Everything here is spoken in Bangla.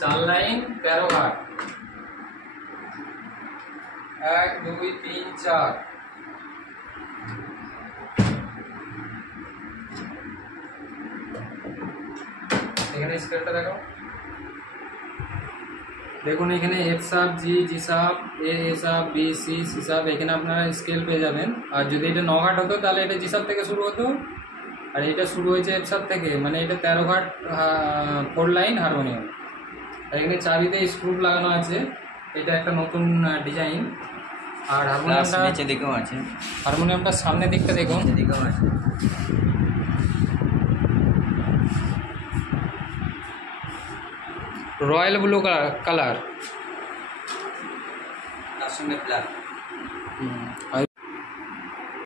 4 লাইন 13 ঘাট 1 2 3 4। এখানে স্কেলটা দেখো, দেখুন এখানে এফ শার্প, জি শার্প, এ শার্প, বি সি শার্প, এখানে আপনারা স্কেল পেয়ে যাবেন। আর যদি এটা 9 ঘাট হতো তাহলে এটা জি শার্প থেকে শুরু হতো, আর এটা শুরু হয়েছে এফ শার্প থেকে, মানে এটা 13 ঘাট 4 লাইন হারমোনিয়াম। আর এখানে চাবিতে স্ক্রু লাগানো আছে, এটা একটা নতুন ডিজাইন। আর হারমোনিয়ামটা সামনের দিকটা দেখুন, রয়্যাল ব্লু কালার, তার সঙ্গে ব্ল্যাক।